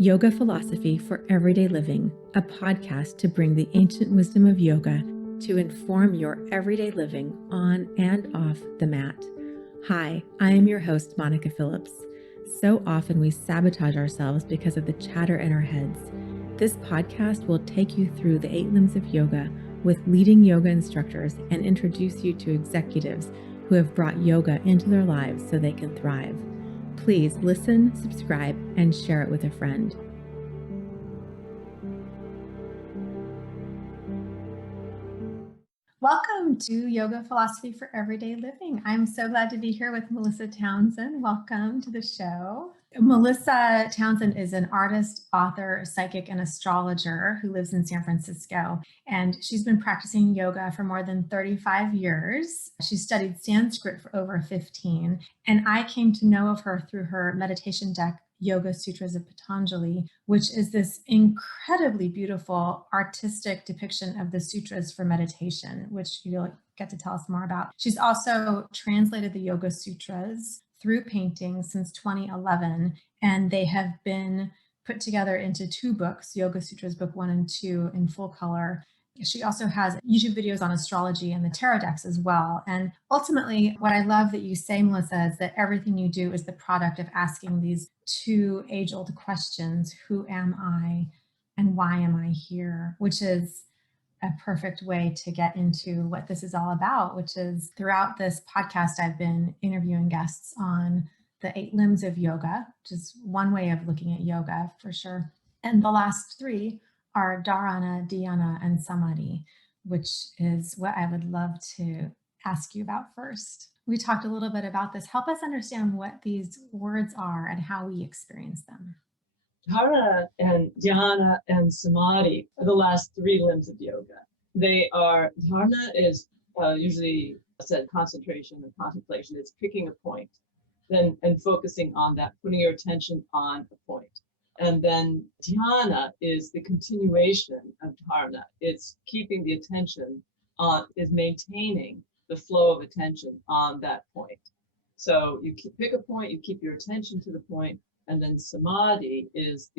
Yoga Philosophy for Everyday Living, a podcast to bring the ancient wisdom of yoga to inform your everyday living on and off the mat. Hi, I am your host, Monica Phillips. So often we sabotage ourselves because of the chatter in our heads. This podcast will take you through the 8 limbs of yoga with leading yoga instructors and introduce you to executives who have brought yoga into their lives so they can thrive. Please listen, subscribe, and share it with a friend. Welcome to Yoga Philosophy for Everyday Living. I'm so glad to be here with Melissa Townsend. Welcome to the show. Melissa Townsend is an artist, author, psychic, and astrologer who lives in San Francisco. And she's been practicing yoga for more than 35 years. She studied Sanskrit for over 15. And I came to know of her through her meditation deck, Yoga Sutras of Patanjali, which is this incredibly beautiful artistic depiction of the sutras for meditation, which you'll get to tell us more about. She's also translated the Yoga Sutras through painting since 2011, and they have been put together into 2 books, Yoga Sutras Book 1 and 2 in full color. She also has YouTube videos on astrology and the tarot decks as well. And ultimately, what I love that you say, Melissa, is that everything you do is the product of asking these 2 age-old questions: who am I and why am I here? Which is a perfect way to get into what this is all about, which is throughout this podcast, I've been interviewing guests on the 8 limbs of yoga, which is one way of looking at yoga for sure. And the last 3 are dharana, dhyana, and samadhi, which is what I would love to ask you about first. We talked a little bit about this. Help us understand what these words are and how we experience them. Dharana and dhyana and samadhi are the last 3 limbs of yoga. Dharana is usually said concentration and contemplation. It's picking a point and focusing on that, putting your attention on a point. And then dhyana is the continuation of dharana. It's keeping the attention is maintaining the flow of attention on that point. So you pick a point, you keep your attention to the point. And then samadhi is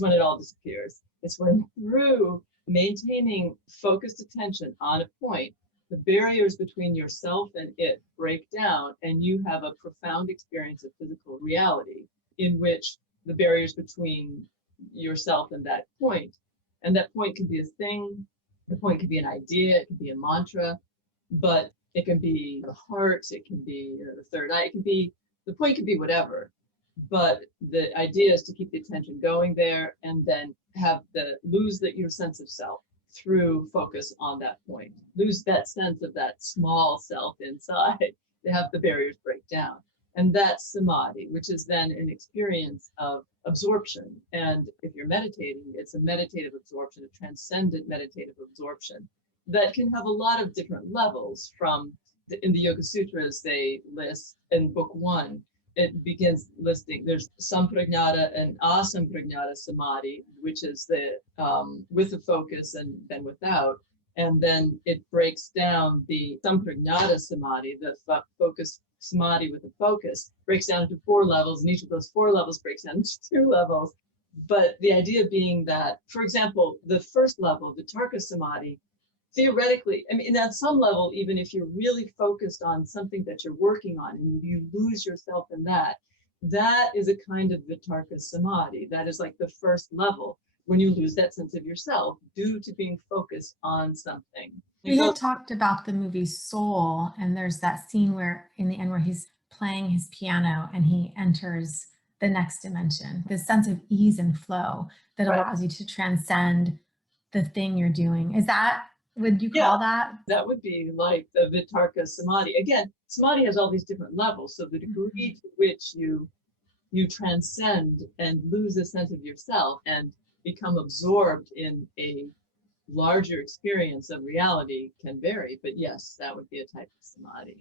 when it all disappears. It's when through maintaining focused attention on a point, the barriers between yourself and it break down, and you have a profound experience of physical reality in which the barriers between yourself and that point can be a thing, the point can be an idea, it can be a mantra, but it can be the heart, it can be the third eye, the point can be whatever. But the idea is to keep the attention going there and then lose your sense of self through focus on that point. Lose that sense of that small self inside to have the barriers break down. And that's samadhi, which is then an experience of absorption. And if you're meditating, it's a meditative absorption, a transcendent meditative absorption that can have a lot of different levels. In the Yoga Sutras, they list in book 1, it begins listing, there's sampragnata and asampragnata samadhi, which is the with the focus and then without. And then it breaks down the sampragnata samadhi, the focus samadhi with the focus, breaks down into 4 levels, and each of those 4 levels breaks down into 2 levels. But the idea being that, for example, the first level, vitarka samadhi, theoretically, at some level, even if you're really focused on something that you're working on and you lose yourself in that is a kind of vitarka samadhi. That is like the first level when you lose that sense of yourself due to being focused on something. We had talked about the movie Soul, and there's that scene in the end where he's playing his piano and he enters the next dimension, this sense of ease and flow that allows you to transcend the thing you're doing. Would you call that? That would be like the vitarka samadhi. Again, samadhi has all these different levels. So the degree to which you transcend and lose a sense of yourself and become absorbed in a larger experience of reality can vary. But yes, that would be a type of samadhi.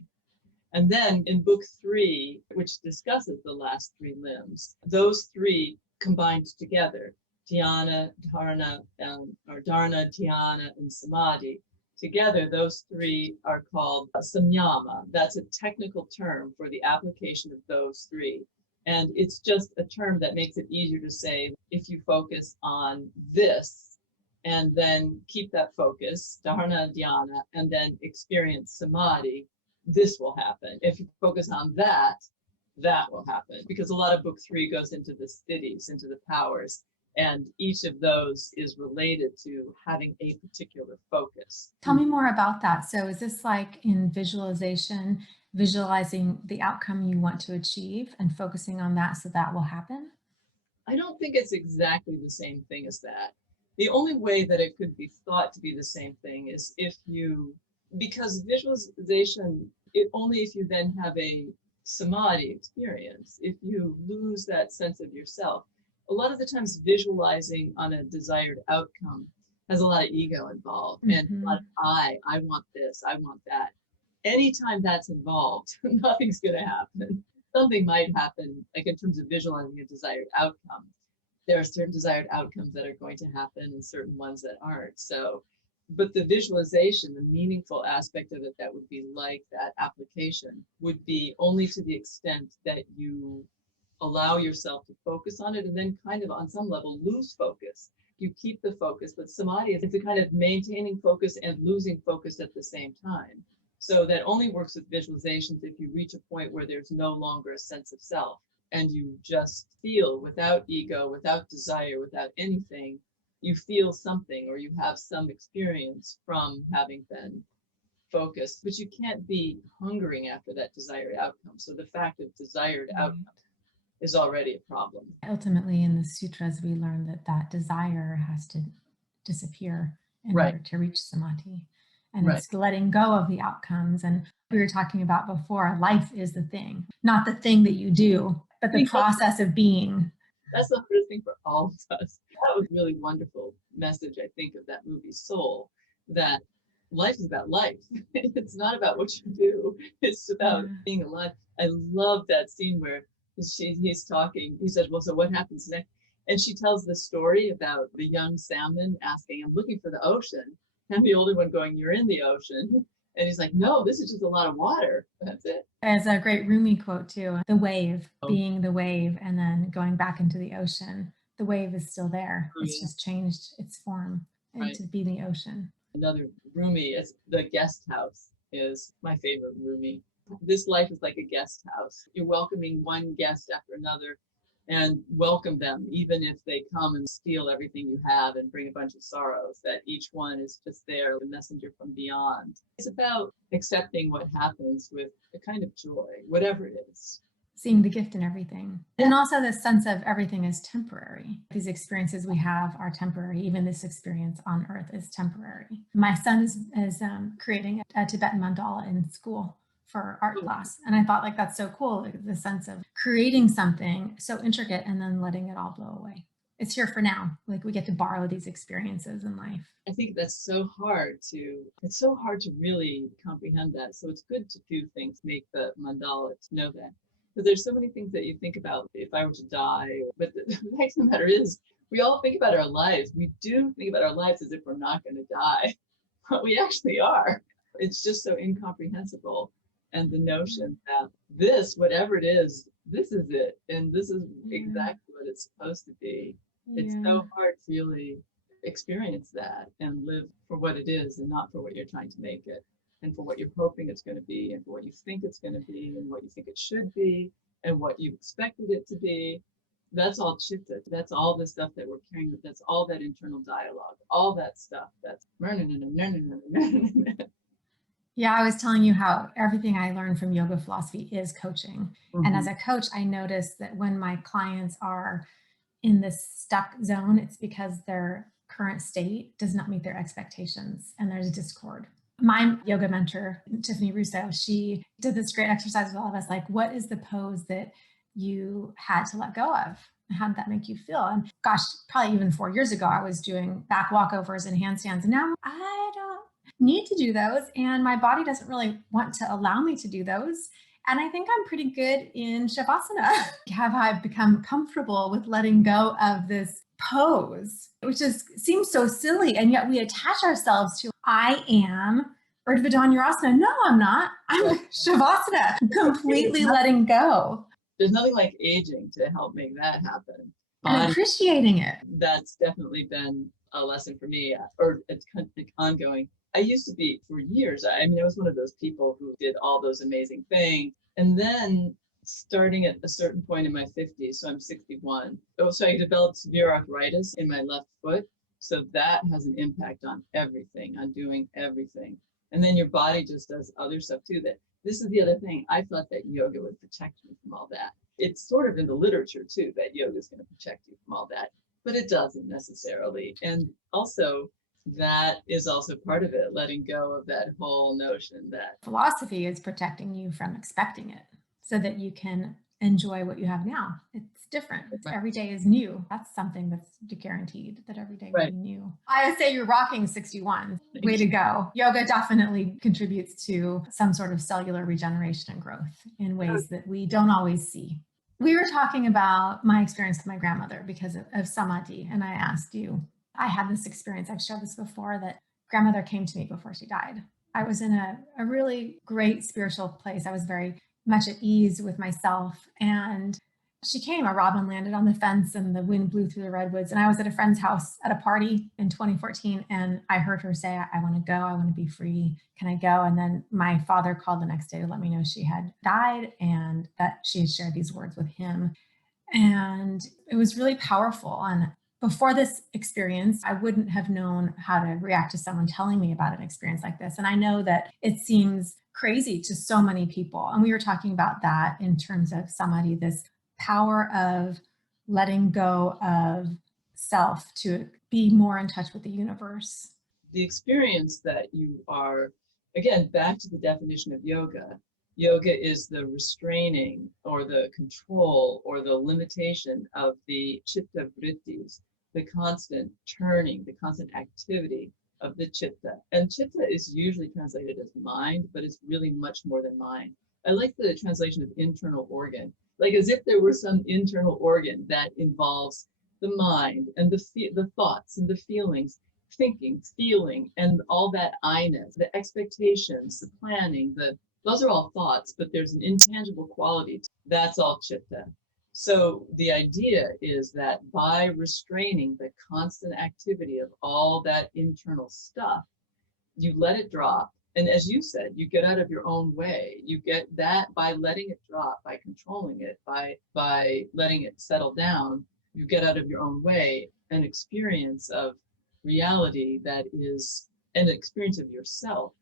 And then in book 3, which discusses the last 3 limbs, those 3 combined together, dhyana, dharana, dhyana, and samadhi. Together, those 3 are called samyama. That's a technical term for the application of those 3. And it's just a term that makes it easier to say, if you focus on this and then keep that focus, dharana, dhyana, and then experience samadhi, this will happen. If you focus on that, that will happen. Because a lot of book 3 goes into the siddhis, into the powers, and each of those is related to having a particular focus. Tell me more about that. So is this like in visualization, visualizing the outcome you want to achieve and focusing on that so that will happen? I don't think it's exactly the same thing as that. The only way that it could be thought to be the same thing is because visualization, only if you then have a samadhi experience, if you lose that sense of yourself. A lot of the times visualizing on a desired outcome has a lot of ego involved and a lot of I want this, I want that. Anytime that's involved, nothing's going to happen. Something might happen, like in terms of visualizing a desired outcome. There are certain desired outcomes that are going to happen and certain ones that aren't. So, but the visualization, the meaningful aspect of it that would be like that application would be only to the extent that you allow yourself to focus on it and then kind of on some level lose focus. You keep the focus, but samadhi is a kind of maintaining focus and losing focus at the same time. So that only works with visualizations if you reach a point where there's no longer a sense of self and you just feel without ego, without desire, without anything, you feel something or you have some experience from having been focused, but you can't be hungering after that desired outcome. So the fact of desired outcome is already a problem. Ultimately, in the sutras, we learn that that desire has to disappear in Right. order to reach samadhi. And Right. it's letting go of the outcomes. And we were talking about before, life is the thing, not the thing that you do, but the process of being. That's the hardest thing for all of us. That was a really wonderful message, I think, of that movie Soul, that life is about life. It's not about what you do. It's about being alive. I love that scene where he's talking. He says, well, so what happens next? And she tells the story about the young salmon asking, I'm looking for the ocean. And the older one going, you're in the ocean. And he's like, no, this is just a lot of water. That's it. There's a great Rumi quote too, the wave, being the wave and then going back into the ocean. The wave is still there. It's just changed its form to be the ocean. Another Rumi is the guest house is my favorite Rumi. This life is like a guest house. You're welcoming one guest after another and welcome them, even if they come and steal everything you have and bring a bunch of sorrows, that each one is just there, a messenger from beyond. It's about accepting what happens with a kind of joy, whatever it is. Seeing the gift in everything. And also the sense of everything is temporary. These experiences we have are temporary. Even this experience on earth is temporary. My son is creating a Tibetan mandala in school for art class. And I thought, like, that's so cool, like the sense of creating something so intricate and then letting it all blow away. It's here for now. Like, we get to borrow these experiences in life. I think it's so hard to really comprehend that. So it's good to do things, make the mandala to know that. But there's so many things that you think about if I were to die. But the fact of the matter is, we all think about our lives. We do think about our lives as if we're not going to die, but we actually are. It's just so incomprehensible. And the notion that this, whatever it is, this is it. And this is exactly what it's supposed to be. It's so hard to really experience that and live for what it is and not for what you're trying to make it, and for what you're hoping it's going to be, and for what you think it's going to be, and what you think it should be, and what you expected it to be. That's all chitta. That's all the stuff that we're carrying with. That's all that internal dialogue, all that stuff. That's Yeah, I was telling you how everything I learned from yoga philosophy is coaching. And as a coach, I notice that when my clients are in this stuck zone, it's because their current state does not meet their expectations and there's discord. My yoga mentor, Tiffany Russo, she did this great exercise with all of us, like, what is the pose that you had to let go of? How did that make you feel? And gosh, probably even 4 years ago, I was doing back walkovers and handstands. And now I don't need to do those. And my body doesn't really want to allow me to do those. And I think I'm pretty good in Shavasana. Have I become comfortable with letting go of this pose, which seems so silly. And yet we attach ourselves to, I am Urdhva Dhanurasana. No, I'm not. I'm Shavasana, completely letting go. There's nothing like aging to help make that happen. And appreciating it. That's definitely been a lesson for me, or it's kind of like ongoing. I used to be for years. I mean, I was one of those people who did all those amazing things. And then starting at a certain point in my 50s, so I'm 61. Oh, so I developed severe arthritis in my left foot. So that has an impact on everything, on doing everything. And then your body just does other stuff too. That this is the other thing. I thought that yoga would protect me from all that. It's sort of in the literature too that yoga is going to protect you from all that, but it doesn't necessarily. And also, that is also part of it, letting go of that whole notion that philosophy is protecting you from expecting it so that you can enjoy what you have now. It's different. Right. Every day is new. That's something that's guaranteed, that every day will Right. be new. I would say you're rocking 61. Thank Way to you. go. Yoga definitely contributes to some sort of cellular regeneration and growth in ways that we don't always see. We were talking about my experience with my grandmother because of samadhi, and I asked you, I had this experience, I've shared this before, that grandmother came to me before she died. I was in a really great spiritual place. I was very much at ease with myself. And she came, a robin landed on the fence and the wind blew through the redwoods. And I was at a friend's house at a party in 2014. And I heard her say, I want to go. I want to be free. Can I go? And then my father called the next day to let me know she had died and that she had shared these words with him. And it was really powerful. And before this experience, I wouldn't have known how to react to someone telling me about an experience like this. And I know that it seems crazy to so many people. And we were talking about that in terms of samadhi, this power of letting go of self to be more in touch with the universe. The experience that you are, again, back to the definition of yoga. Yoga is the restraining or the control or the limitation of the chitta vrittis, the constant turning, the constant activity of the chitta. And chitta is usually translated as mind, but it's really much more than mind. I like the translation of internal organ, like as if there were some internal organ that involves the mind and the thoughts and the feelings, thinking, feeling, and all that I-ness, the expectations, the planning, those are all thoughts, but there's an intangible quality. That's all chitta. So the idea is that by restraining the constant activity of all that internal stuff, you let it drop. And as you said, you get out of your own way. You get that by letting it drop, by controlling it, by letting it settle down, you get out of your own way, an experience of reality that is an experience of yourself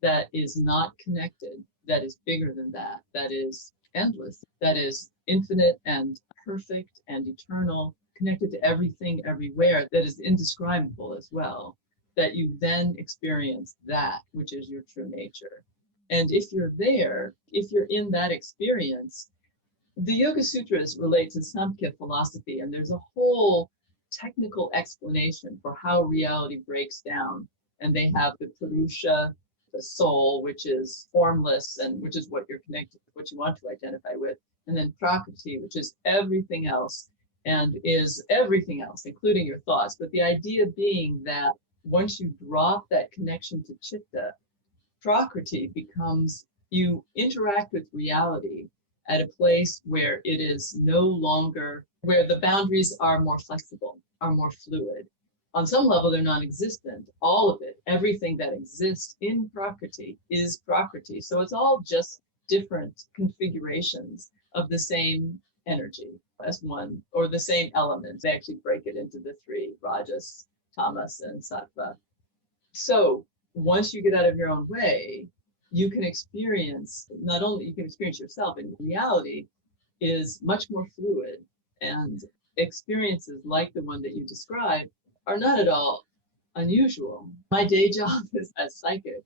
that is not connected, that is bigger than that, that is endless, that is infinite and perfect and eternal, connected to everything, everywhere, that is indescribable as well, that you then experience that which is your true nature. And if you're there, if you're in that experience, the Yoga Sutras relate to Samkhya philosophy, and there's a whole technical explanation for how reality breaks down. And they have the Purusha, the soul, which is formless and which is what you're connected, what you want to identify with. And then Prakriti, which is everything else and is everything else, including your thoughts. But the idea being that once you drop that connection to Chitta, Prakriti becomes, you interact with reality at a place where it is no longer, where the boundaries are more flexible, are more fluid. On some level, they're non-existent. All of it, everything that exists in Prakriti is Prakriti. So it's all just different configurations of the same energy as one, or the same elements. They actually break it into the three, Rajas, Tamas, and Sattva. So once you get out of your own way, you can experience, not only you can experience yourself, and reality is much more fluid, and experiences like the one that you described are not at all unusual. My day job is as psychic.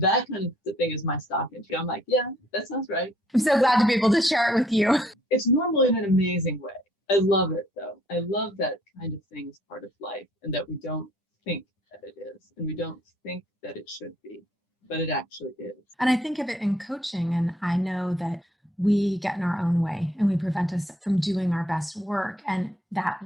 That kind of thing is my stock entry. I'm like, yeah, that sounds right. I'm so glad to be able to share it with you. It's normal in an amazing way. I love it though. I love that kind of thing as part of life, and that we don't think that it is, and we don't think that it should be, but it actually is. And I think of it in coaching, and I know that we get in our own way and we prevent us from doing our best work, and that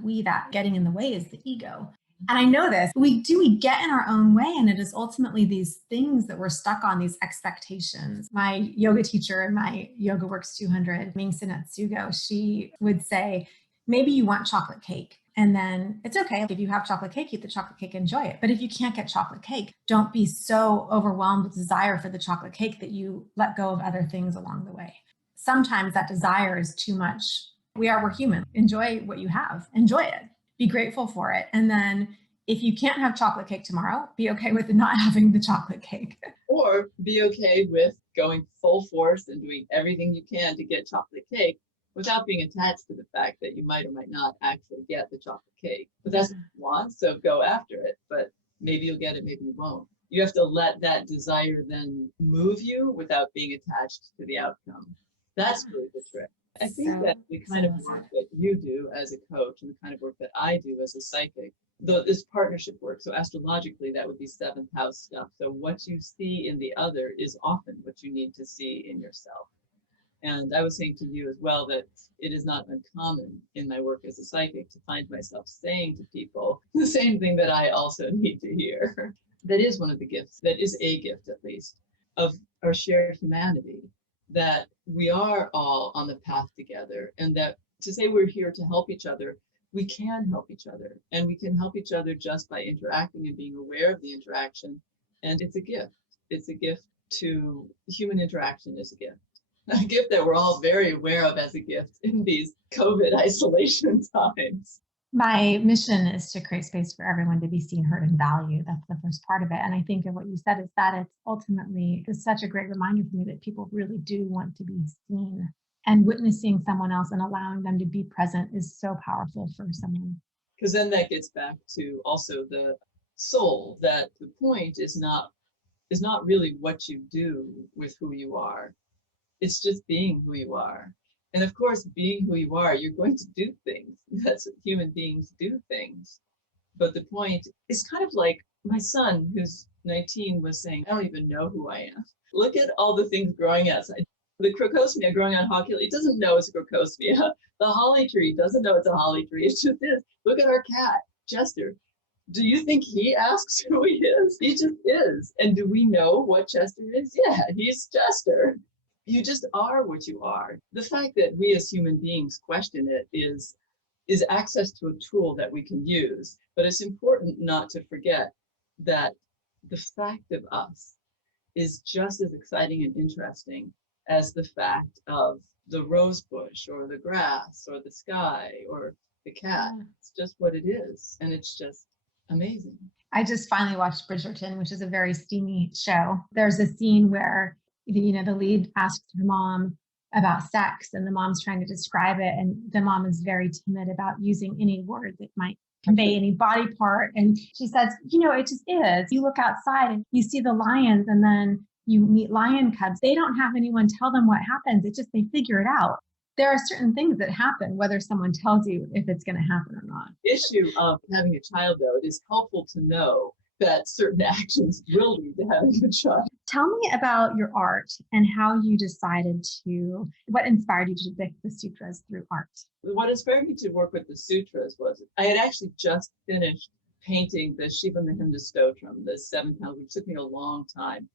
getting in the way is the ego. And I know this, we get in our own way. And it is ultimately these things that we're stuck on, these expectations. My yoga teacher in my Yoga Works 200, Mingsa Natsugo, she would say, maybe you want chocolate cake. And then it's okay. If you have chocolate cake, eat the chocolate cake, enjoy it. But if you can't get chocolate cake, don't be so overwhelmed with desire for the chocolate cake that you let go of other things along the way. Sometimes that desire is too much. We're human. Enjoy what you have. Enjoy it. Be grateful for it. And then if you can't have chocolate cake tomorrow, be okay with not having the chocolate cake. Or be okay with going full force and doing everything you can to get chocolate cake without being attached to the fact that you might or might not actually get the chocolate cake. But that's what you want, so go after it. But maybe you'll get it, maybe you won't. You have to let that desire then move you without being attached to the outcome. That's really the trick. I think that the kind of work that you do as a coach and the kind of work that I do as a psychic, this partnership work, so astrologically, that would be seventh house stuff. So what you see in the other is often what you need to see in yourself. And I was saying to you as well that it is not uncommon in my work as a psychic to find myself saying to people the same thing that I also need to hear. That is one of the gifts, that is a gift at least, of our shared humanity, that we are all on the path together, and that to say we're here to help each other, we can help each other, and we can help each other just by interacting and being aware of the interaction. And it's a gift. It's a gift to human interaction is a gift. A gift that we're all very aware of as a gift in these COVID isolation times. My mission is to create space for everyone to be seen, heard, and valued. That's the first part of it. And I think of what you said is that it's ultimately it's such a great reminder for me that people really do want to be seen. And witnessing someone else and allowing them to be present is so powerful for someone. Because then that gets back to also the soul, that the point is not really what you do with who you are. It's just being who you are. And of course, being who you are, you're going to do things. That's what human beings do things. But the point is kind of like my son, who's 19, was saying, I don't even know who I am. Look at all the things growing outside. The crocosmia growing on hockey, it doesn't know it's a crocosmia. The holly tree doesn't know it's a holly tree. It just is. Look at our cat, Chester. Do you think he asks who he is? He just is. And do we know what Chester is? Yeah, he's Chester. You just are what you are. The fact that we as human beings question it is access to a tool that we can use. But it's important not to forget that the fact of us is just as exciting and interesting as the fact of the rose bush or the grass or the sky or the cat. It's just what it is. And it's just amazing. I just finally watched Bridgerton, which is a very steamy show. There's a scene where the lead asks her mom about sex, and the mom's trying to describe it, and the mom is very timid about using any word that might convey any body part. And she says, it just is. You look outside and you see the lions, and then you meet lion cubs. They don't have anyone tell them what happens. It's just they figure it out. There are certain things that happen, whether someone tells you if it's going to happen or not. The issue of having a child, though, it is helpful to know that certain actions will lead to having a child. Tell me about your art and how you decided what inspired you to depict the sutras through art? What inspired me to work with the sutras was I had actually just finished painting the Shiva Mahinda Stotram, the 7 pounds, which took me a long time.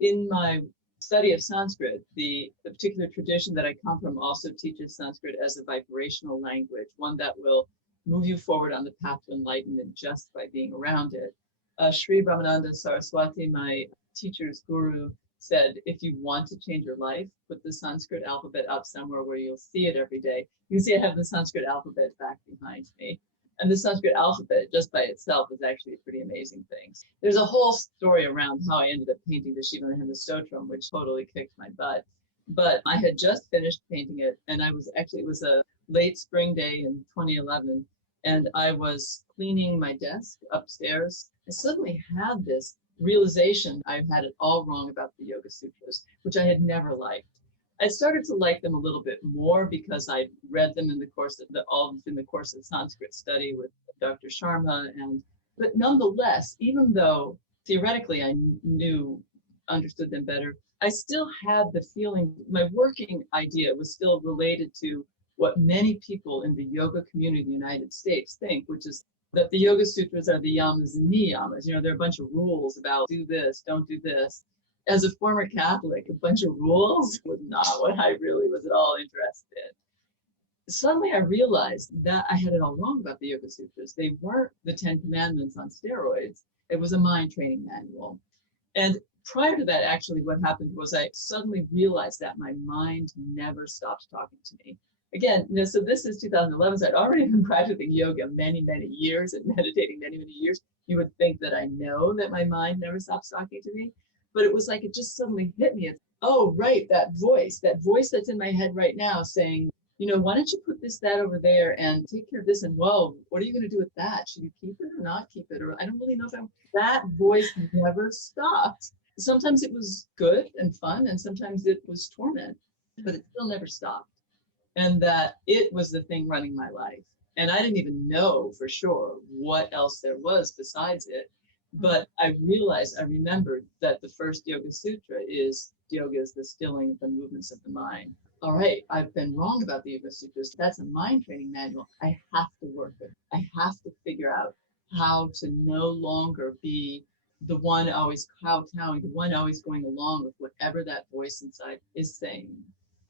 In my study of Sanskrit, the particular tradition that I come from also teaches Sanskrit as a vibrational language, one that will move you forward on the path to enlightenment just by being around it. Sri Brahmananda Saraswati, my teacher's guru, said, if you want to change your life, put the Sanskrit alphabet up somewhere where you'll see it every day. You can see I have the Sanskrit alphabet back behind me. And the Sanskrit alphabet, just by itself, is actually a pretty amazing thing. There's a whole story around how I ended up painting the Shiva Mahinda Stotram, which totally kicked my butt. But I had just finished painting it, and it was a late spring day in 2011, and I was cleaning my desk upstairs. I suddenly had this realization I've had it all wrong about the Yoga Sutras, which I had never liked. I started to like them a little bit more because I read them in the course of Sanskrit study with Dr. Sharma, but nonetheless, even though theoretically I understood them better, I still had the feeling my working idea was still related to what many people in the yoga community in the United States think, which is that the Yoga Sutras are the yamas and niyamas. You know, there are a bunch of rules about do this, don't do this. As a former Catholic, a bunch of rules was not what I really was at all interested in. Suddenly I realized that I had it all wrong about the Yoga Sutras. They weren't the 10 Commandments on steroids. It was a mind training manual. And prior to that, actually, what happened was I suddenly realized that my mind never stopped talking to me. Again, so this is 2011, so I'd already been practicing yoga many, many years and meditating many, many years. You would think that I know that my mind never stops talking to me, but it was like it just suddenly hit me. Oh, right, that voice that's in my head right now saying, you know, why don't you put this, that over there and take care of this? And whoa, what are you going to do with that? Should you keep it or not keep it? Or I don't really know if that voice never stopped. Sometimes it was good and fun, and sometimes it was torment, but it still never stopped. And that it was the thing running my life. And I didn't even know for sure what else there was besides it. But I remembered that the first Yoga Sutra is yoga is the stilling of the movements of the mind. All right, I've been wrong about the Yoga Sutras. That's a mind training manual. I have to work with it. I have to figure out how to no longer be the one always kowtowing, the one always going along with whatever that voice inside is saying.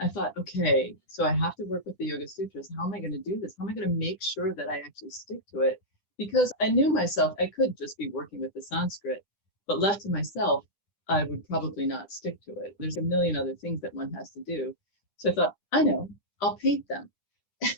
I thought, okay, so I have to work with the Yoga Sutras. How am I going to do this? How am I going to make sure that I actually stick to it? Because I knew myself, I could just be working with the Sanskrit, but left to myself, I would probably not stick to it. There's a million other things that one has to do. So I thought, I know, I'll paint them.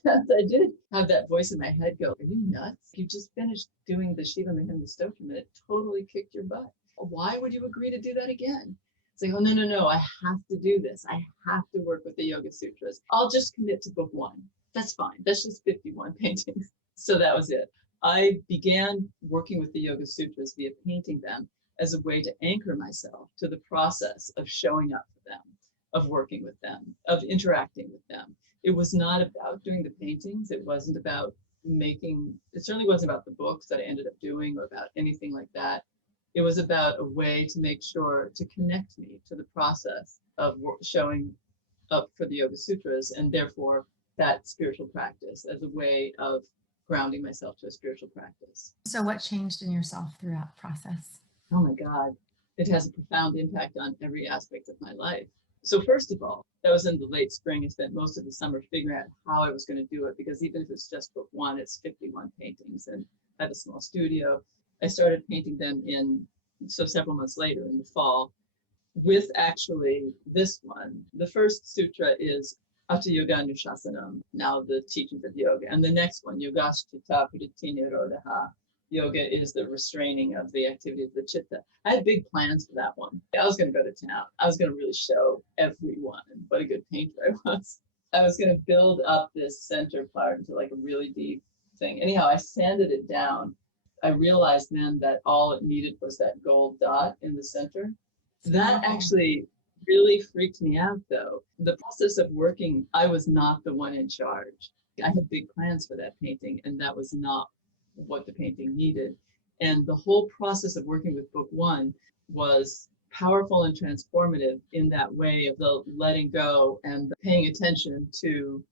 And I did have that voice in my head go, are you nuts? You just finished doing the Shiva Mahinda Stotram and it totally kicked your butt. Why would you agree to do that again? It's like, oh, no, I have to do this. I have to work with the Yoga Sutras. I'll just commit to book one. That's fine. That's just 51 paintings. So that was it. I began working with the Yoga Sutras via painting them as a way to anchor myself to the process of showing up for them, of working with them, of interacting with them. It was not about doing the paintings. It wasn't about it certainly wasn't about the books that I ended up doing or about anything like that. It was about a way to make sure to connect me to the process of showing up for the Yoga Sutras and therefore that spiritual practice as a way of grounding myself to a spiritual practice. So what changed in yourself throughout the process? Oh my God, it has a profound impact on every aspect of my life. So first of all, that was in the late spring. I spent most of the summer figuring out how I was going to do it because even if it's just book one, it's 51 paintings and I have a small studio. I started painting them several months later in the fall with actually this one. The first sutra is Atta Yoga Nushasanam, now the teachings of yoga. And the next one, Yogasthita Pritinirodha. Yoga is the restraining of the activity of the chitta. I had big plans for that one. I was going to go to town. I was going to really show everyone what a good painter I was. I was going to build up this center part into like a really deep thing. Anyhow, I sanded it down. I realized then that all it needed was that gold dot in the center. That actually really freaked me out though. The process of working, I was not the one in charge. I had big plans for that painting and that was not what the painting needed. And the whole process of working with book one was powerful and transformative in that way of the letting go and the paying attention to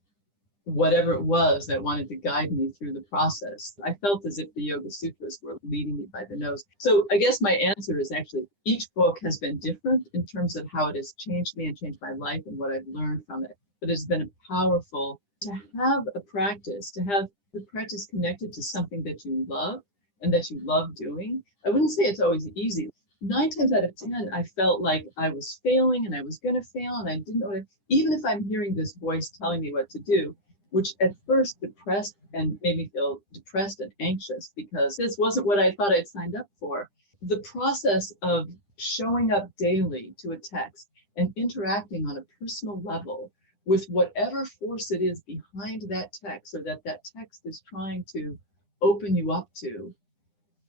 whatever it was that wanted to guide me through the process. I felt as if the Yoga Sutras were leading me by the nose. So I guess my answer is actually each book has been different in terms of how it has changed me and changed my life and what I've learned from it. But it's been powerful to have a practice, to have the practice connected to something that you love and that you love doing. I wouldn't say it's always easy. 9 times out of 10, I felt like I was failing and I was going to fail and I didn't know what, even if I'm hearing this voice telling me what to do, which at first depressed and made me feel depressed and anxious because this wasn't what I thought I'd signed up for. The process of showing up daily to a text and interacting on a personal level with whatever force it is behind that text or that text is trying to open you up to,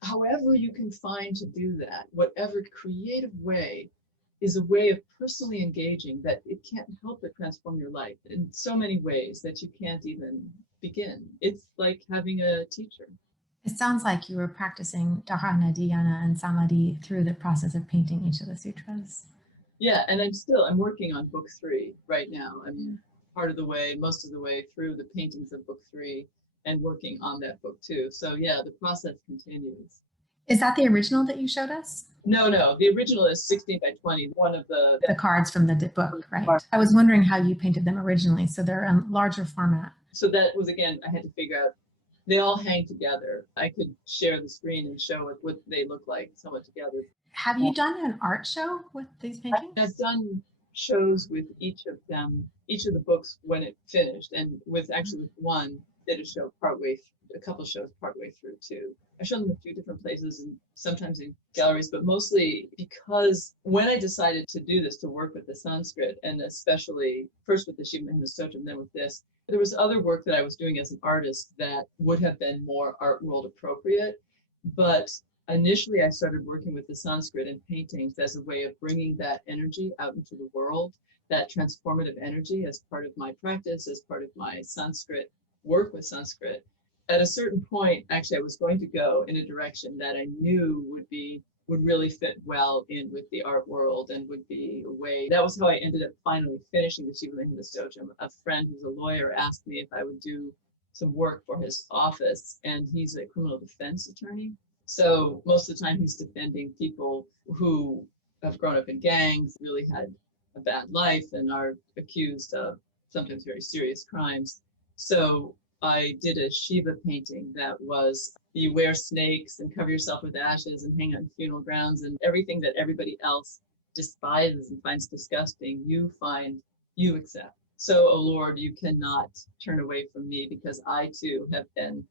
however you can find to do that, whatever creative way is a way of personally engaging that it can't help but transform your life in so many ways that you can't even begin. It's like having a teacher. It sounds like you were practicing dharana, dhyana, and samadhi through the process of painting each of the sutras. Yeah, and I'm working on book 3 right now. I'm part of the way, most of the way through the paintings of book 3. and working on that book too. So yeah, the process continues. Is that the original that you showed us? No, the original is 16 by 20, one of the cards from the book, right? I was wondering how you painted them originally. So they're in larger format. So that was, again, I had to figure out, they all hang together. I could share the screen and show what they look like somewhat together. Have you done an art show with these paintings? I've done shows with each of them, each of the books when it finished, and with one, did a show a couple shows partway through too. I've shown them a few different places and sometimes in galleries, but mostly because when I decided to do this, to work with the Sanskrit, and especially first with the Shiva Mahima Stotra and then with this, there was other work that I was doing as an artist that would have been more art world appropriate. But initially I started working with the Sanskrit and paintings as a way of bringing that energy out into the world, that transformative energy as part of my practice, as part of my Sanskrit work with Sanskrit. At a certain point, actually, I was going to go in a direction that I knew would really fit well in with the art world and would be a way. That was how I ended up finally finishing the Shiva Mahima Stotra. A friend who's a lawyer asked me if I would do some work for his office, and he's a criminal defense attorney. So most of the time he's defending people who have grown up in gangs, really had a bad life, and are accused of sometimes very serious crimes. So I did a Shiva painting that was, you wear snakes and cover yourself with ashes and hang out in funeral grounds, and everything that everybody else despises and finds disgusting, you accept. So, O Lord, you cannot turn away from me, because I too have been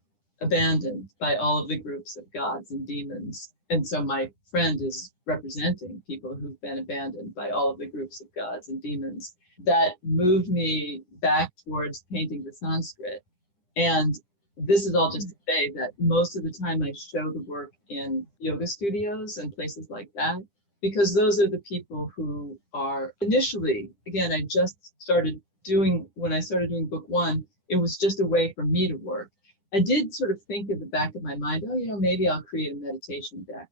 abandoned by all of the groups of gods and demons. And so my friend is representing people who've been abandoned by all of the groups of gods and demons. That moved me back towards painting the Sanskrit. And this is all just to say that most of the time I show the work in yoga studios and places like that, because those are the people who are initially, again, when I started doing book one, it was just a way for me to work. I did sort of think in the back of my mind, maybe I'll create a meditation deck.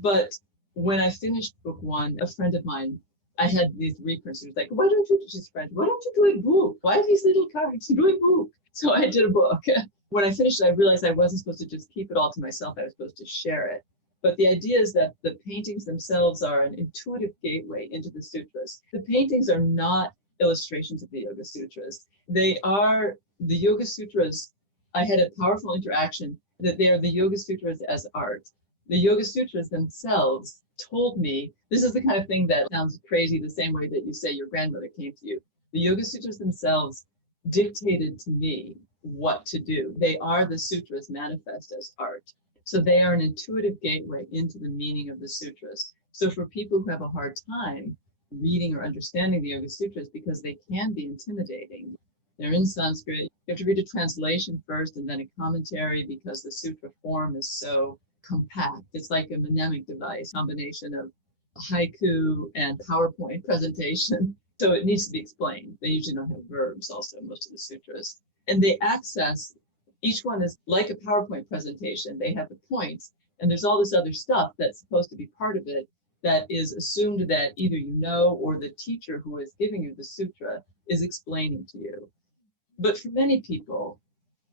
But when I finished book one, a friend of mine, I had these reprints. He was like, why don't you do a book? Why these little cards? Do a book. So I did a book. When I finished it, I realized I wasn't supposed to just keep it all to myself. I was supposed to share it. But the idea is that the paintings themselves are an intuitive gateway into the sutras. The paintings are not illustrations of the Yoga Sutras. They are the Yoga Sutras. I had a powerful interaction that they are the Yoga Sutras as art. The Yoga Sutras themselves told me, this is the kind of thing that sounds crazy, the same way that you say your grandmother came to you. The Yoga Sutras themselves dictated to me what to do. They are the sutras manifest as art. So they are an intuitive gateway into the meaning of the sutras. So for people who have a hard time reading or understanding the Yoga Sutras, because they can be intimidating, they're in Sanskrit. You have to read a translation first and then a commentary, because the sutra form is so compact. It's like a mnemonic device, combination of haiku and PowerPoint presentation. So it needs to be explained. They usually don't have verbs also, most of the sutras. And each one is like a PowerPoint presentation. They have the points, and there's all this other stuff that's supposed to be part of it that is assumed that either you know, or the teacher who is giving you the sutra is explaining to you. But for many people,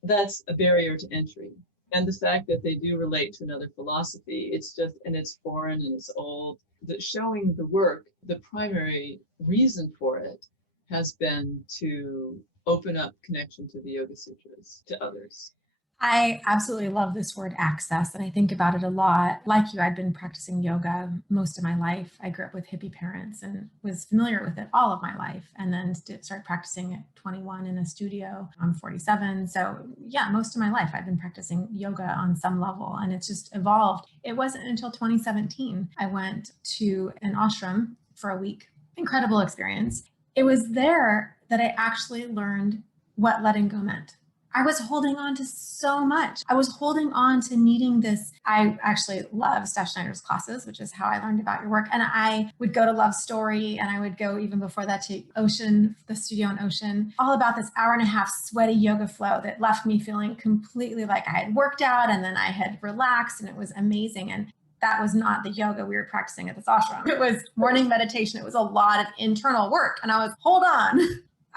that's a barrier to entry. And the fact that they do relate to another philosophy, and it's foreign and it's old, that showing the work, the primary reason for it has been to open up connection to the Yoga Sutras to others. I absolutely love this word access, and I think about it a lot. Like you, I'd been practicing yoga most of my life. I grew up with hippie parents and was familiar with it all of my life, and then started practicing at 21 in a studio. I'm 47. So yeah, most of my life I've been practicing yoga on some level, and it's just evolved. It wasn't until 2017 I went to an ashram for a week. Incredible experience. It was there that I actually learned what letting go meant. I was holding on to so much. I was holding on to needing this. I actually love Steph Schneider's classes, which is how I learned about your work. And I would go to Love Story, and I would go even before that to Ocean, the studio in Ocean, all about this hour-and-a-half sweaty yoga flow that left me feeling completely like I had worked out, and then I had relaxed, and it was amazing. And that was not the yoga we were practicing at this ashram. It was morning meditation. It was a lot of internal work. And I was, hold on.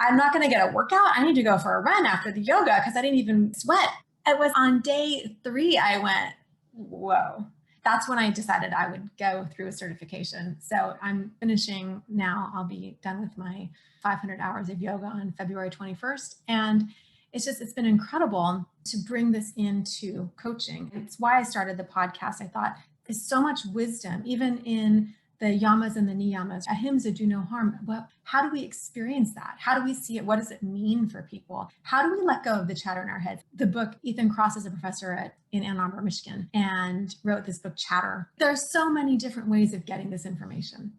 I'm not going to get a workout. I need to go for a run after the yoga because I didn't even sweat. It was on day 3, I went, whoa. That's when I decided I would go through a certification. So I'm finishing now. I'll be done with my 500 hours of yoga on February 21st. And it's been incredible to bring this into coaching. It's why I started the podcast. I thought there's so much wisdom, even in the yamas and the niyamas. Ahimsa, do no harm. Well, how do we experience that? How do we see it? What does it mean for people? How do we let go of the chatter in our heads? The book, Ethan Kross is a professor in Ann Arbor, Michigan, and wrote this book, Chatter. There's so many different ways of getting this information.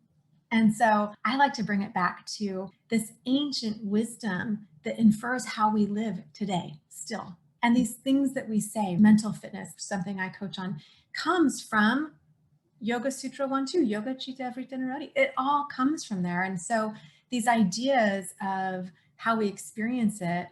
And so I like to bring it back to this ancient wisdom that infers how we live today still. And these things that we say, mental fitness, something I coach on, comes from Yoga Sutra 1-2, Yoga Chitta Vritta Narati. It all comes from there. And so these ideas of how we experience it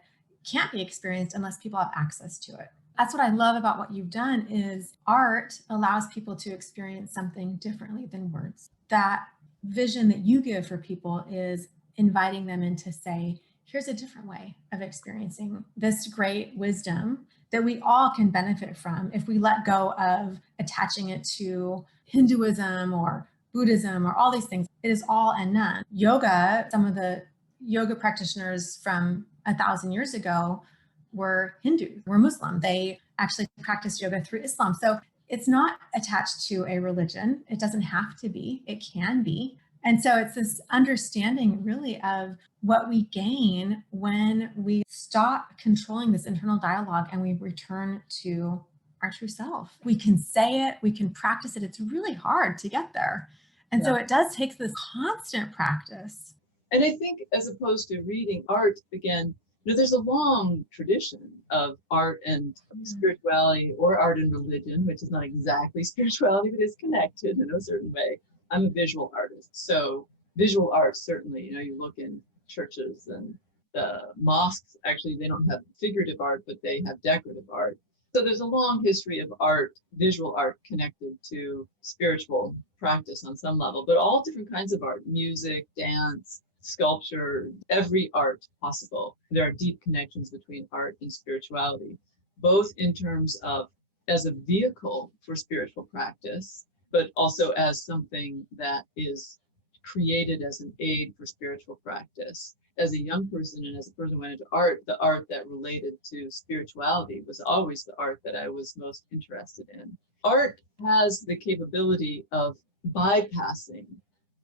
can't be experienced unless people have access to it. That's what I love about what you've done is art allows people to experience something differently than words. That vision that you give for people is inviting them in to say, here's a different way of experiencing this great wisdom that we all can benefit from if we let go of attaching it to Hinduism or Buddhism or all these things. It is all and none. Yoga, some of the yoga practitioners from 1,000 years ago were Hindu, were Muslim. They actually practiced yoga through Islam. So it's not attached to a religion. It doesn't have to be. It can be. And so it's this understanding really of what we gain when we stop controlling this internal dialogue and we return to our true self. We can say it, we can practice it. It's really hard to get there. And so it does take this constant practice. And I think as opposed to reading art, again, there's a long tradition of art and spirituality, or art and religion, which is not exactly spirituality, but is connected in a certain way. I'm a visual artist. So visual art, certainly, you look in churches and the mosques, actually, they don't have figurative art, but they have decorative art. So there's a long history of art, visual art, connected to spiritual practice on some level, but all different kinds of art, music, dance, sculpture, every art possible. There are deep connections between art and spirituality, both in terms of as a vehicle for spiritual practice, but also as something that is created as an aid for spiritual practice. As a young person and as a person who went into art, the art that related to spirituality was always the art that I was most interested in. Art has the capability of bypassing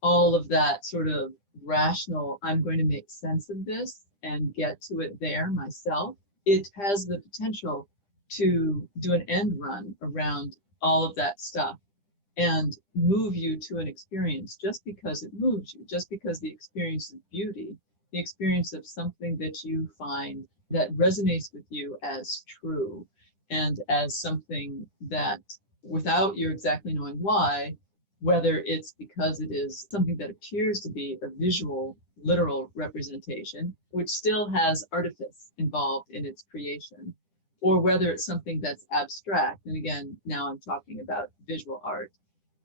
all of that sort of rational, I'm going to make sense of this and get to it there myself. It has the potential to do an end run around all of that stuff and move you to an experience just because it moves you, just because the experience of beauty, the experience of something that you find that resonates with you as true and as something that, without you exactly knowing why, whether it's because it is something that appears to be a visual, literal representation, which still has artifice involved in its creation, or whether it's something that's abstract. And again, now I'm talking about visual art,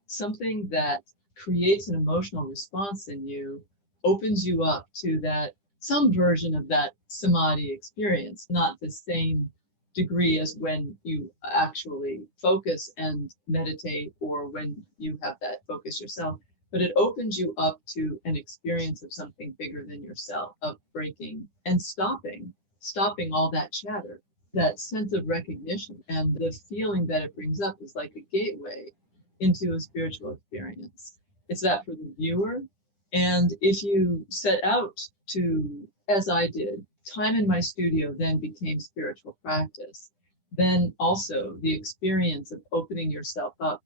something that creates an emotional response in you, opens you up to that, some version of that samadhi experience, not the same degree as when you actually focus and meditate or when you have that focus yourself, but it opens you up to an experience of something bigger than yourself, of breaking and stopping all that chatter. That sense of recognition and the feeling that it brings up is like a gateway into a spiritual experience. It's that for the viewer. And if you set out to, as I did, time in my studio then became spiritual practice, then also the experience of opening yourself up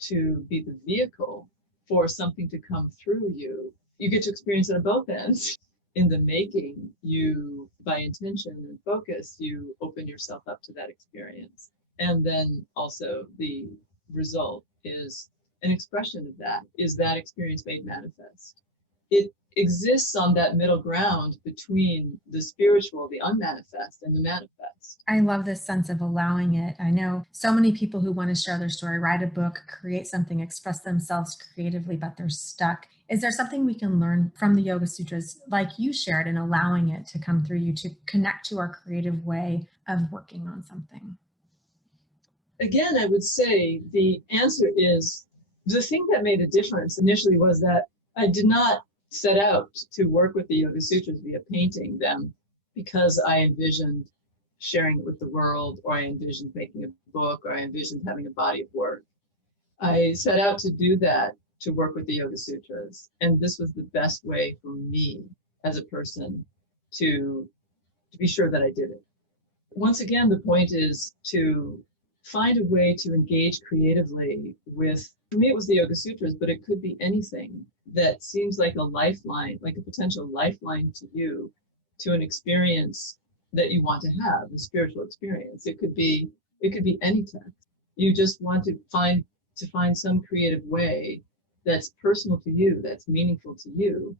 to be the vehicle for something to come through you. You get to experience it at both ends. In the making, you, by intention and focus, you open yourself up to that experience. And then also the result is an expression of that, is that experience made manifest. It exists on that middle ground between the spiritual, the unmanifest, and the manifest. I love this sense of allowing it. I know so many people who want to share their story, write a book, create something, express themselves creatively, but they're stuck Is there something we can learn from the Yoga Sutras, like you shared, and allowing it to come through you to connect to our creative way of working on something? Again, I would say the answer is the thing that made a difference initially was that I did not set out to work with the Yoga Sutras via painting them because I envisioned sharing it with the world, or I envisioned making a book, or I envisioned having a body of work. I set out to do that, to work with the Yoga Sutras. And this was the best way for me as a person to be sure that I did it. Once again, the point is to find a way to engage creatively with, for me, it was the Yoga Sutras, but it could be anything that seems like a lifeline, like a potential lifeline to you, to an experience that you want to have, a spiritual experience. It could be any text. You just want to find some creative way that's personal to you, that's meaningful to you,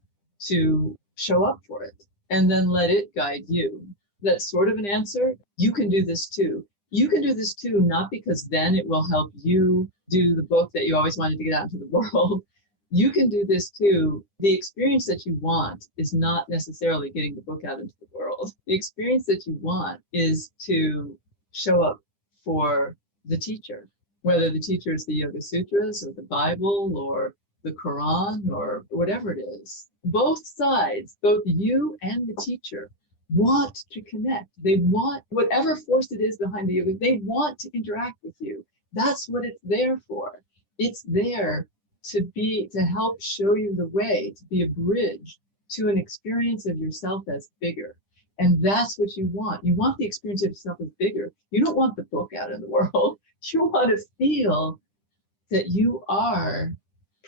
to show up for it, and then let it guide you. That's sort of an answer. You can do this too. You can do this too, not because then it will help you do the book that you always wanted to get out into the world. You can do this too. The experience that you want is not necessarily getting the book out into the world. The experience that you want is to show up for the teacher, whether the teacher is the Yoga Sutras or the Bible or the Quran or whatever it is. Both sides, both you and the teacher, want to connect. They want, whatever force it is behind the yoga, they want to interact with you. That's what it's there for. It's there to help show you the way, to be a bridge to an experience of yourself as bigger. And that's what you want. You want the experience of yourself as bigger. You don't want the book out in the world. You want to feel that you are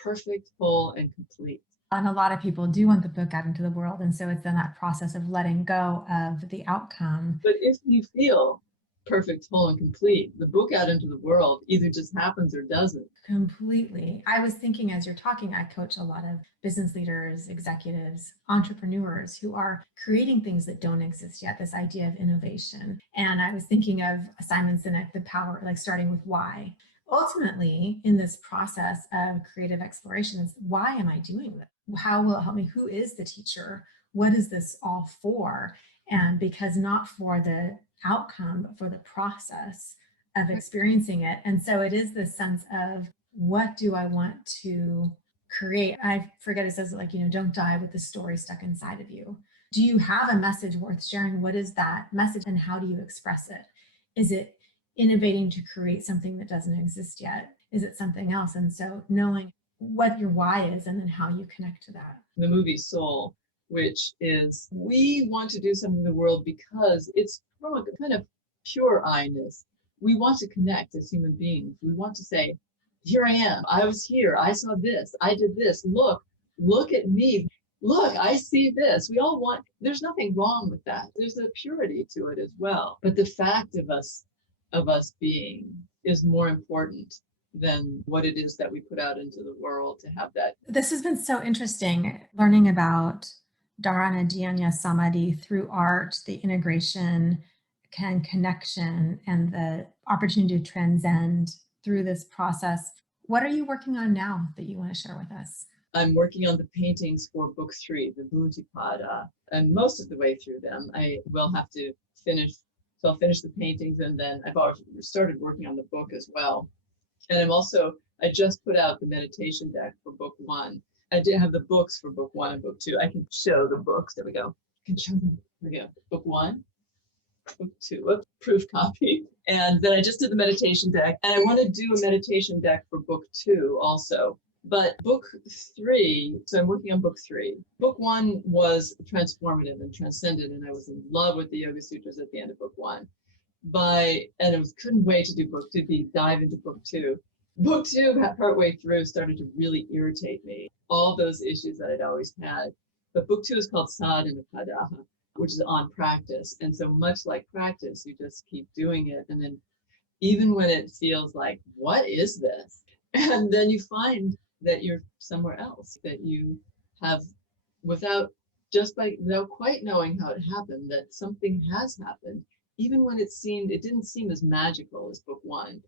perfect, whole, and complete. And a lot of people do want the book out into the world. And so it's in that process of letting go of the outcome. But if you feel perfect, whole, and complete, the book out into the world either just happens or doesn't. Completely. I was thinking as you're talking, I coach a lot of business leaders, executives, entrepreneurs who are creating things that don't exist yet, this idea of innovation. And I was thinking of Simon Sinek, the power, like starting with why. Ultimately, in this process of creative exploration, is why am I doing this? How will it help me? Who is the teacher? What is this all for? And because not for the outcome, but for the process of experiencing it. And so it is this sense of what do I want to create? I forget it says like, don't die with the story stuck inside of you. Do you have a message worth sharing? What is that message and how do you express it? Is it innovating to create something that doesn't exist yet? Is it something else? And so knowing what your why is and then how you connect to that. The movie Soul, which is, we want to do something in the world because it's from a kind of pure I-ness. We want to connect as human beings. We want to say, here I am. I was here. I saw this. I did this. Look at me. Look, I see this. We all want, there's nothing wrong with that. There's a purity to it as well. But the fact of us being is more important than what it is that we put out into the world to have that. This has been so interesting, learning about dharana, dhyana, samadhi through art, the integration and connection and the opportunity to transcend through this process. What are you working on now that you want to share with us? I'm working on the paintings for book 3, the Bhutipada, and most of the way through them. I will have to finish, so I'll finish the paintings, and then I've already started working on the book as well. And I just put out the meditation deck for book 1. I did have the books for book 1 and book 2. I can show the books. There we go. I can show them. There we go. Book 1, book 2, a proof copy. And then I just did the meditation deck. And I want to do a meditation deck for book 2 also. But book 3, so I'm working on book 3. Book 1 was transformative and transcendent, and I was in love with the Yoga Sutras at the end of book 1. And I couldn't wait to do book 2, dive into book 2. Book 2, partway through, started to really irritate me. All those issues that I'd always had. But book 2 is called Sadhana Padaha, which is on practice. And so much like practice, you just keep doing it. And then even when it feels like, what is this? And then you find that you're somewhere else, that you have, without quite knowing how it happened, that something has happened. Even when it didn't seem as magical as book 1.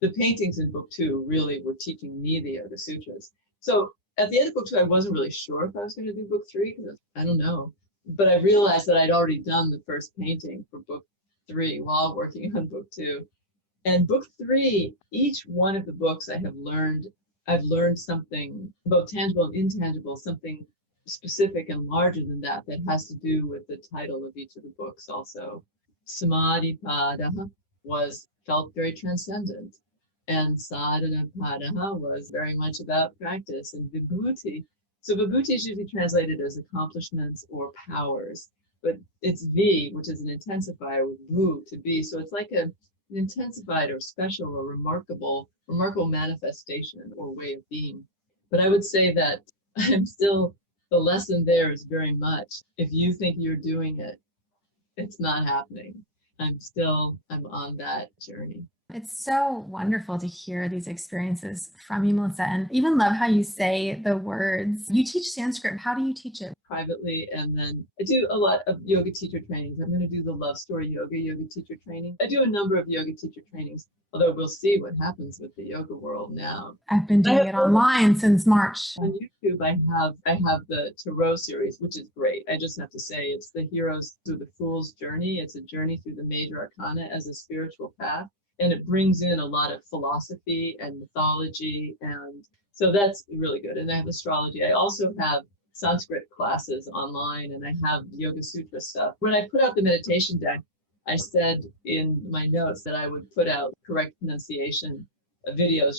The paintings in book 2 really were teaching me the Yoga Sutras. So At the end of book 2, I wasn't really sure if I was going to do book 3 because I don't know. But I realized that I'd already done the first painting for book 3 while working on book 2. And book 3, each one of the books I've learned something, both tangible and intangible, something specific and larger than that has to do with the title of each of the books also. Samadhi pada felt very transcendent, and sadhana pada was very much about practice, and vibhuti. So vibhuti is usually translated as accomplishments or powers, but it's V, which is an intensifier, with bhu to be. So it's like an intensified or special or remarkable manifestation or way of being. But I would say that the lesson there is very much, if you think you're doing it, it's not happening. I'm on that journey. It's so wonderful to hear these experiences from you, Melissa, and even love how you say the words. You teach Sanskrit. How do you teach it? Privately, and then I do a lot of yoga teacher trainings. I'm going to do the Love Story yoga teacher training. I do a number of yoga teacher trainings, although we'll see what happens with the yoga world now. I've been doing it online since March. On YouTube, I have the Tarot series, which is great. I just have to say, it's the Heroes Through the Fool's Journey. It's a journey through the major arcana as a spiritual path. And it brings in a lot of philosophy and mythology. And so that's really good. And I have astrology. I also have Sanskrit classes online, and I have Yoga Sutras stuff. When I put out the meditation deck, I said in my notes that I would put out correct pronunciation videos,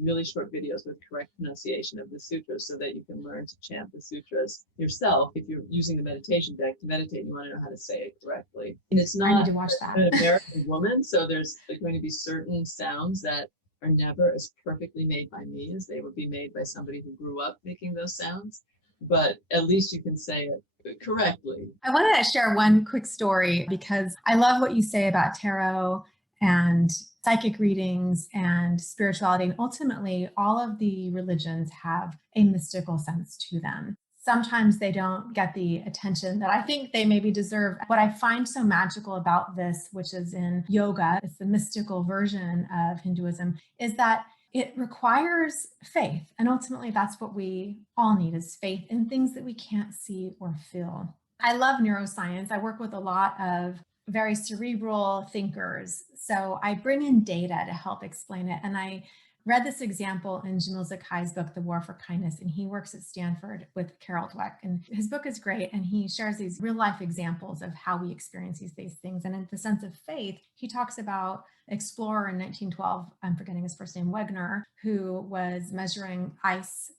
really short videos with correct pronunciation of the sutras, so that you can learn to chant the sutras yourself. If you're using the meditation deck to meditate, you want to know how to say it correctly. And it's not, I need to watch that. An American woman, so there's going to be certain sounds that are never as perfectly made by me as they would be made by somebody who grew up making those sounds. But at least you can say it correctly. I want to share one quick story because I love what you say about tarot and psychic readings and spirituality. And ultimately, all of the religions have a mystical sense to them. Sometimes they don't get the attention that I think they maybe deserve. What I find so magical about this, which is in yoga, it's the mystical version of Hinduism, is that it requires faith. And ultimately, that's what we all need, is faith in things that we can't see or feel. I love neuroscience. I work with a lot of very cerebral thinkers. So I bring in data to help explain it. And I read this example in Jamil Zakai's book, The War for Kindness, and he works at Stanford with Carol Dweck. And his book is great. And he shares these real life examples of how we experience these things. And in the sense of faith, he talks about explorer in 1912, I'm forgetting his first name, Wegener, who was measuring ice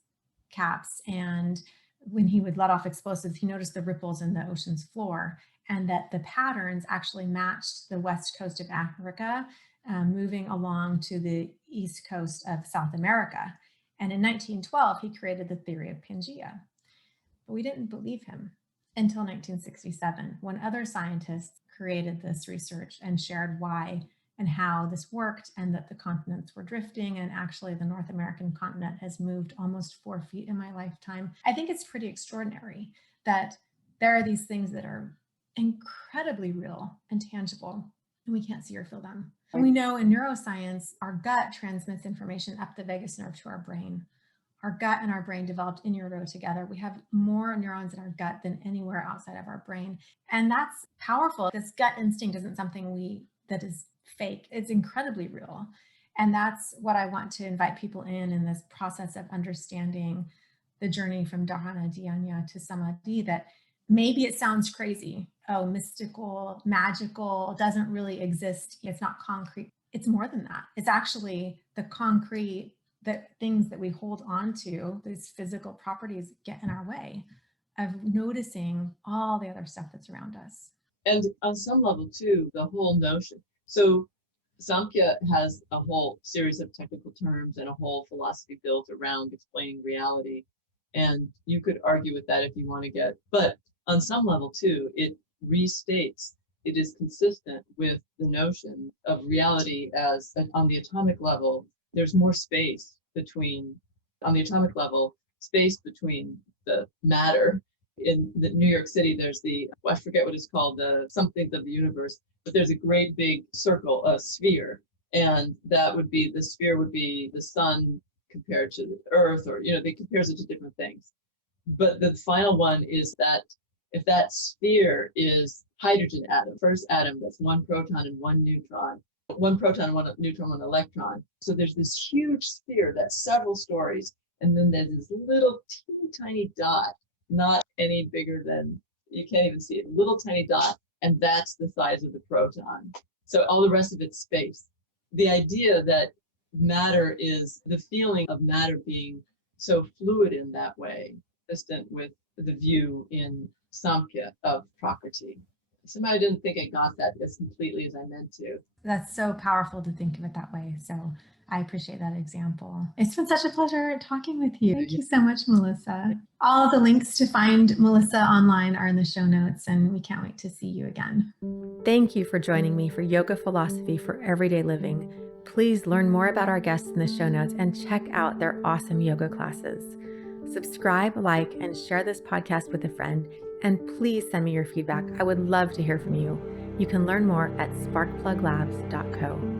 caps. And when he would let off explosives, he noticed the ripples in the ocean's floor, and that the patterns actually matched the west coast of Africa, moving along to the east coast of South America. And in 1912, he created the theory of Pangea. But we didn't believe him until 1967, when other scientists created this research and shared why and how this worked, and that the continents were drifting. And actually, the North American continent has moved almost 4 feet in my lifetime. I think it's pretty extraordinary that there are these things that are incredibly real and tangible, and we can't see or feel them. And we know in neuroscience, our gut transmits information up the vagus nerve to our brain. Our gut and our brain developed in utero together. We have more neurons in our gut than anywhere outside of our brain. And that's powerful. This gut instinct isn't something that is fake. It's incredibly real. And that's what I want to invite people in this process of understanding the journey from dharana, dhyana to samadhi, that maybe it sounds crazy. Oh, mystical, magical, doesn't really exist. It's not concrete. It's more than that. It's actually the concrete, the things that we hold on to, these physical properties get in our way of noticing all the other stuff that's around us. And on some level too, the whole notion. So Samkhya has a whole series of technical terms and a whole philosophy built around explaining reality. And you could argue with that if you want to get, but on some level too, it restates, it is consistent with the notion of reality as on the atomic level, there's more space between, on the atomic level, space between the matter. In the New York City, there's I forget what it's called, the something of the universe, but there's a great big circle, a sphere. And that would be, the sphere would be the sun compared to the Earth, or, they compares it to different things. But the final one is that if that sphere is hydrogen atom, first atom, that's one proton and one neutron, one proton, one neutron, one electron. So there's this huge sphere that's several stories. And then there's this little teeny tiny dot, not any bigger than, you can't even see it, little tiny dot. And that's the size of the proton. So all the rest of it's space. The idea that matter is the feeling of matter being so fluid in that way, consistent with the view in Samkhya of Prakriti. Somehow I didn't think I got that as completely as I meant to. That's so powerful to think of it that way. So I appreciate that example. It's been such a pleasure talking with you. Thank you so much, Melissa. All of the links to find Melissa online are in the show notes, and we can't wait to see you again. Thank you for joining me for Yoga Philosophy for Everyday Living. Please learn more about our guests in the show notes and check out their awesome yoga classes. Subscribe, like, and share this podcast with a friend. And please send me your feedback. I would love to hear from you. You can learn more at sparkpluglabs.co.